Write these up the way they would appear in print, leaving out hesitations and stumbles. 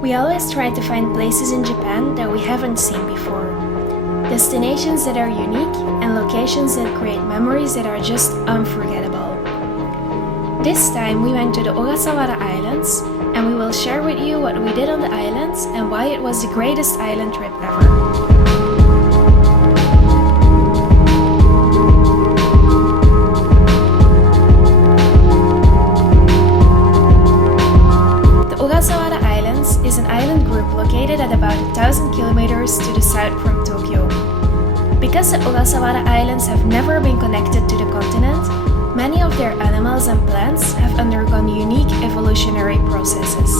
We always try to find places in Japan that we haven't seen before. Destinations that are unique and locations that create memories that are just unforgettable. This time we went to the Ogasawara Islands, and we will share with you what we did on the islands and why it was the greatest island trip ever. The Ogasawara Islands is an island group located at about 1,000 kilometers to the south from Tokyo. Because the Ogasawara Islands have never been connected to the continent, many of their animals and plants have undergone unique evolutionary processes.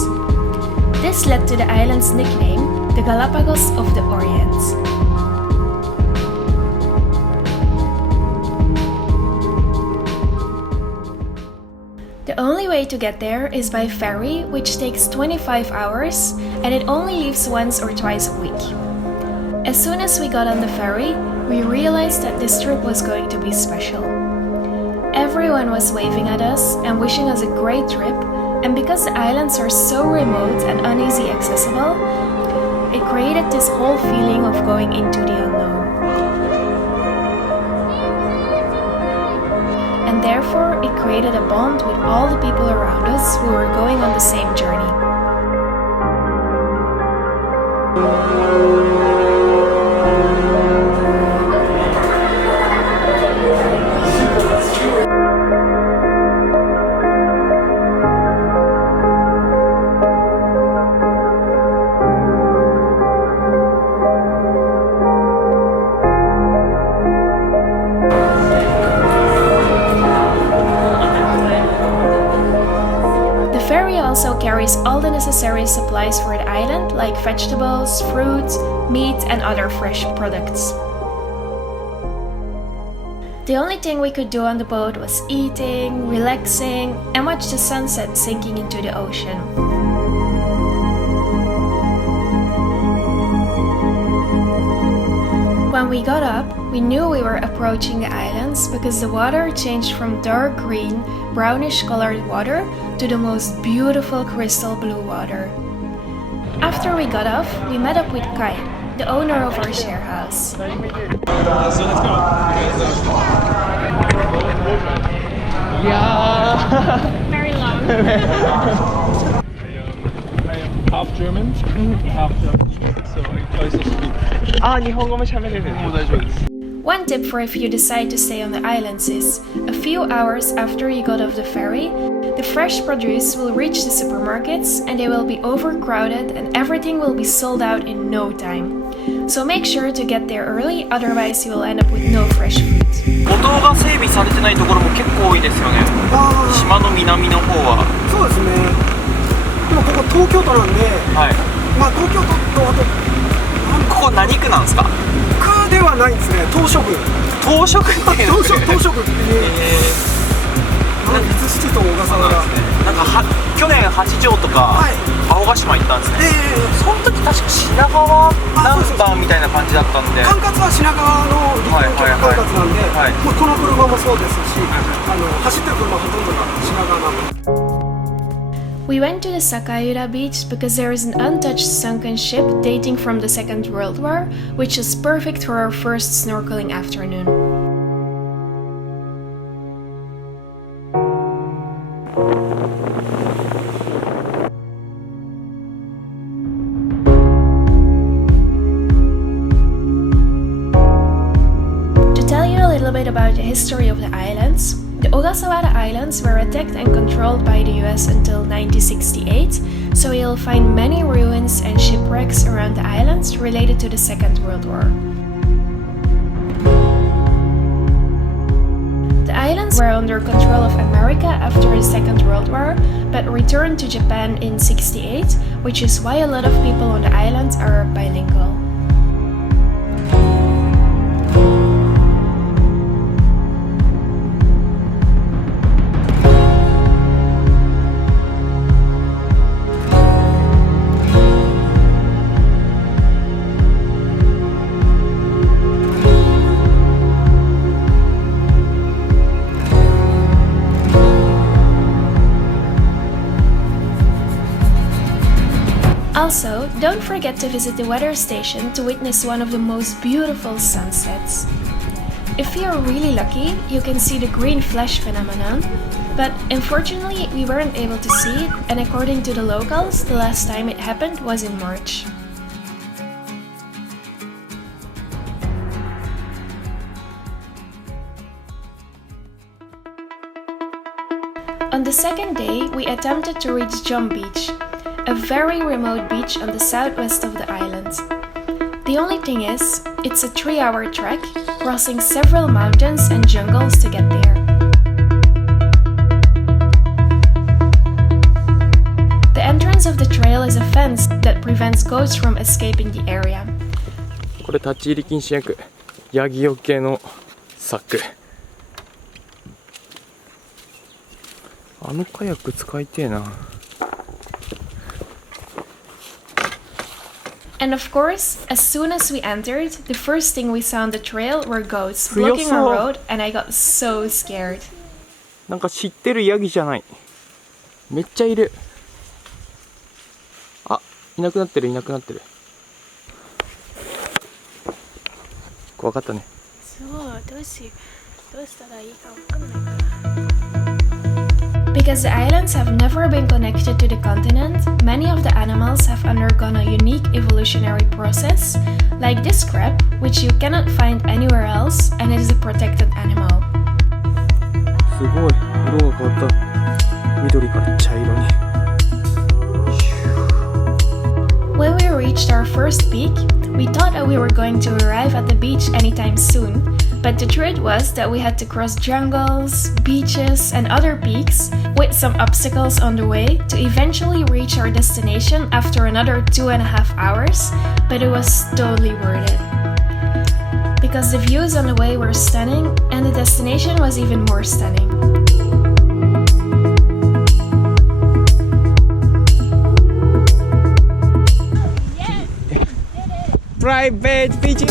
This led to the island's nickname, the Galapagos of the Orient. The only way to get there is by ferry, which takes 25 hours, and it only leaves once or twice a week. As soon as we got on the ferry, we realized that this trip was going to be special. Everyone was waving at us and wishing us a great trip, and because the islands are so remote and uneasy accessible, it created this whole feeling of going into the unknown. And therefore, it created a bond with all the people around us who were going on the same journey. The ferry also carries all the necessary supplies for the island, like vegetables, fruit, meat, and other fresh products. The only thing we could do on the boat was eating, relaxing, and watch the sunset sinking into the ocean. When we got up, we knew we were approaching the islands because the water changed from dark green, brownish colored water to the most beautiful crystal blue water. After we got off, we met up with Kai, the owner of our share house. Yeah. Very long. I am half German, half Japanese, so I also speak. 日本語も喋れる。もう大丈夫です。One tip for if you decide to stay on the islands is, a few hours after you got off the ferry, the fresh produce will reach the supermarkets and they will be overcrowded and everything will be sold out in no time. So make sure to get there early, otherwise you will end up with no fresh food. 歩道が整備されてないところも結構多いですよね。島の南の方は。そうですね。でもここ東京都なんで、はい。東京都とあとここ何区なんですか？区ではないんですね。島しょ区。島しょ区っていうんですね。島しょ区っていう。水七と小笠原。なんか去年八丈とか青ヶ島行ったんですね。その時確か品川ナンバーみたいな感じだったんで。管轄は品川の陸運局管轄なんで、この車もそうですし、走ってる車ほとんどが品川なんで。We went to the Sakayura beach because there is an untouched sunken ship dating from the Second World War, which is perfect for our first snorkeling afternoon. To tell you a little bit about the history of the islands, the Ogasawara Islands were attacked and controlled by the US until 1968, so you'll find many ruins and shipwrecks around the islands related to the Second World War. The islands were under control of America after the Second World War, but returned to Japan in 1968, which is why a lot of people on the islands are bilingual. Also, don't forget to visit the weather station to witness one of the most beautiful sunsets. If you're really lucky, you can see the green flash phenomenon, but unfortunately we weren't able to see it, and according to the locals, the last time it happened was in March. On the second day, we attempted to reach Jump Beach, a very remote beach on the southwest of the island. The only thing is, it's a 3-hour trek, crossing several mountains and jungles to get there. The entrance of the trail is a fence that prevents goats from escaping the area. これ立ち入り禁止薬、ヤギよけの柵。あのカヤック使いてえな。And of course, as soon as we entered, the first thing we saw on the trail were goats blocking our road, and I got so scared. なんか知ってるヤギじゃない。めっちゃいる。あ、いなくなってるいなくなってる。怖かったね。そう、どうしたらいいかわかんないから。Because the islands have never been connected to the continent, many of the animals have undergone a unique evolutionary process, like this crab, which you cannot find anywhere else, and it is a protected animal. すごい、色が変わった。緑から茶色に。When we reached our first peak, we thought that we were going to arrive at the beach anytime soon, but the truth was that we had to cross jungles, beaches, and other peaks, with some obstacles on the way, to eventually reach our destination after another 2.5 hours, but it was totally worth it. Because the views on the way were stunning, and the destination was even more stunning. Private beach!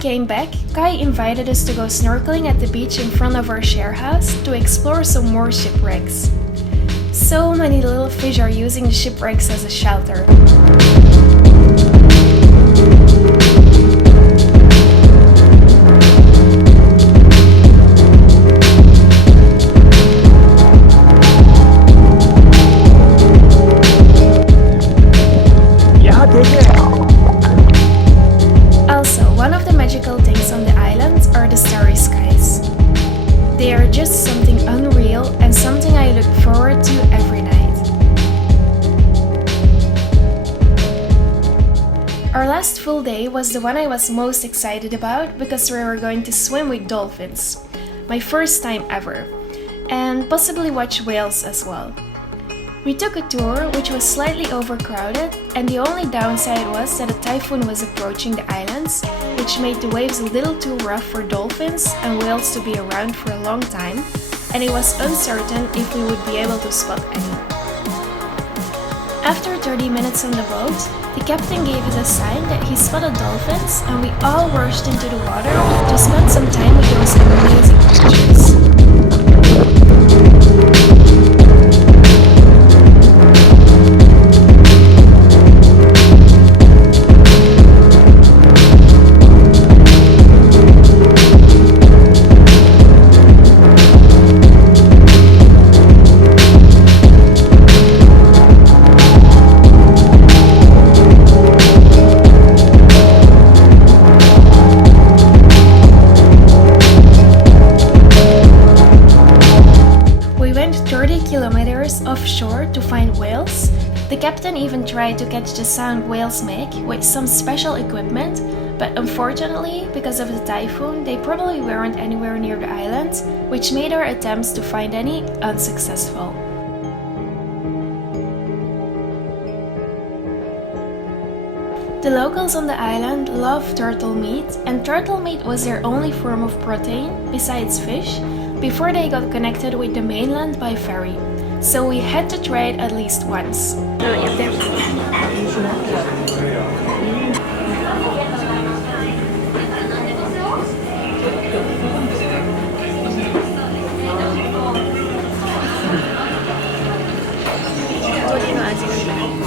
Came back, Kai invited us to go snorkeling at the beach in front of our share house to explore some more shipwrecks. So many little fish are using the shipwrecks as a shelter. One of the magical things on the islands are the starry skies. They are just something unreal and something I look forward to every night. Our last full day was the one I was most excited about because we were going to swim with dolphins. My first time ever. And possibly watch whales as well. We took a tour which was slightly overcrowded, and the only downside was that a typhoon was approaching the islands, which made the waves a little too rough for dolphins and whales to be around for a long time, and it was uncertain if we would be able to spot any. After 30 minutes on the boat, the captain gave us a sign that he spotted dolphins, and we all rushed into the water to spend some time with those amazing creatures. Offshore to find whales. The captain even tried to catch the sound whales make with some special equipment, but unfortunately, because of the typhoon, they probably weren't anywhere near the island, which made our attempts to find any unsuccessful. The locals on the island love turtle meat, and turtle meat was their only form of protein, besides fish, before they got connected with the mainland by ferry. so we had to try it at least once.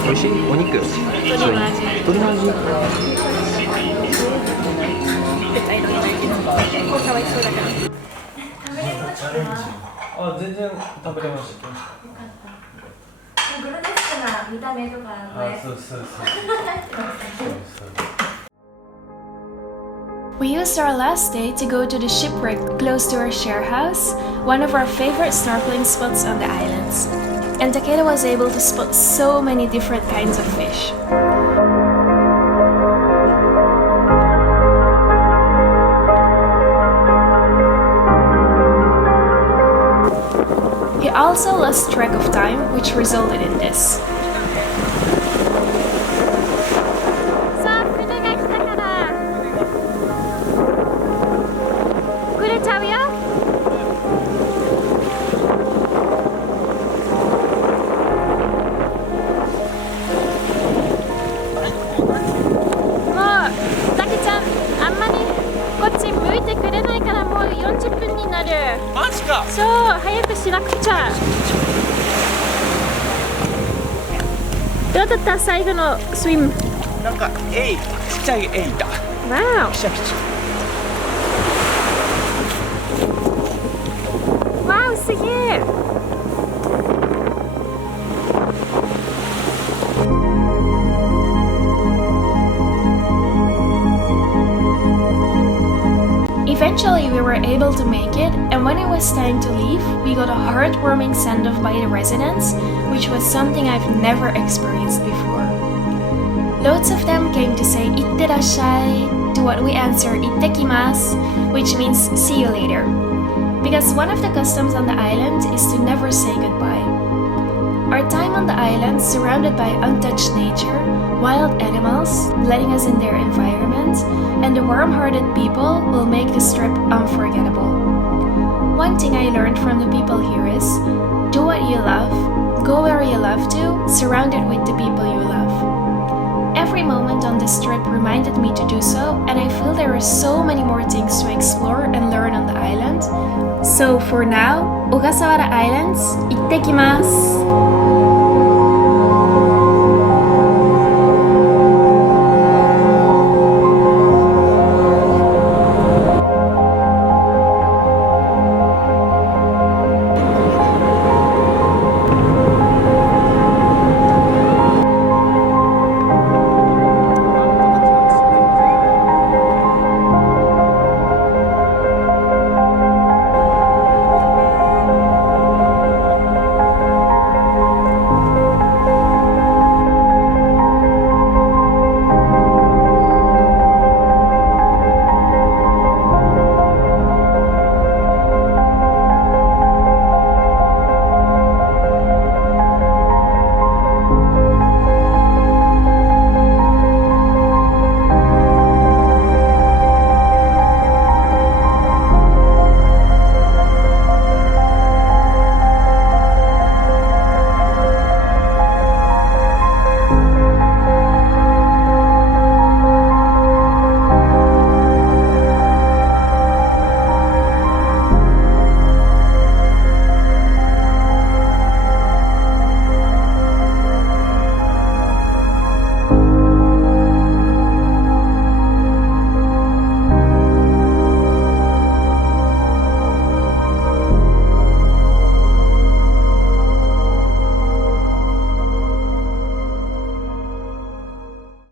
美味しい？お肉？鶏の味。鶏の味。かわいそうだから。あ、全然食べれました。グロテスクな見た目とかね。そう。We used our last day to go to the Shipwreck close to our share house, one of our favorite snorkeling spots on the islands. And Takeda was able to spot so many different kinds of fish. He also lost track of time, which resulted in this. さあ、船が来たから。遅れちゃうよ。向いてくれないからもう40分になる。マジか。そう、早くしなくちゃ。どうだった最後のスイム？なんかちっちゃいエイだ。わお。くしゃくしゃ。わお、すげえ。Eventually we were able to make it, and when it was time to leave, we got a heartwarming send-off by the residents, which was something I've never experienced before. Loads of them came to say "itterashai," to what we answer "ittekimasu," which means "see you later." Because one of the customs on the island is to never say goodbye. Our time on the island, surrounded by untouched nature, wild animals, letting us in their environment, and the warm-hearted people will make this trip unforgettable. One thing I learned from the people here is, do what you love, go where you love to, surrounded with the people you love. Every moment on this trip reminded me to do so, and I feel there are so many more things to explore and learn on the island. So for now, Ogasawara Islands, 行ってきます!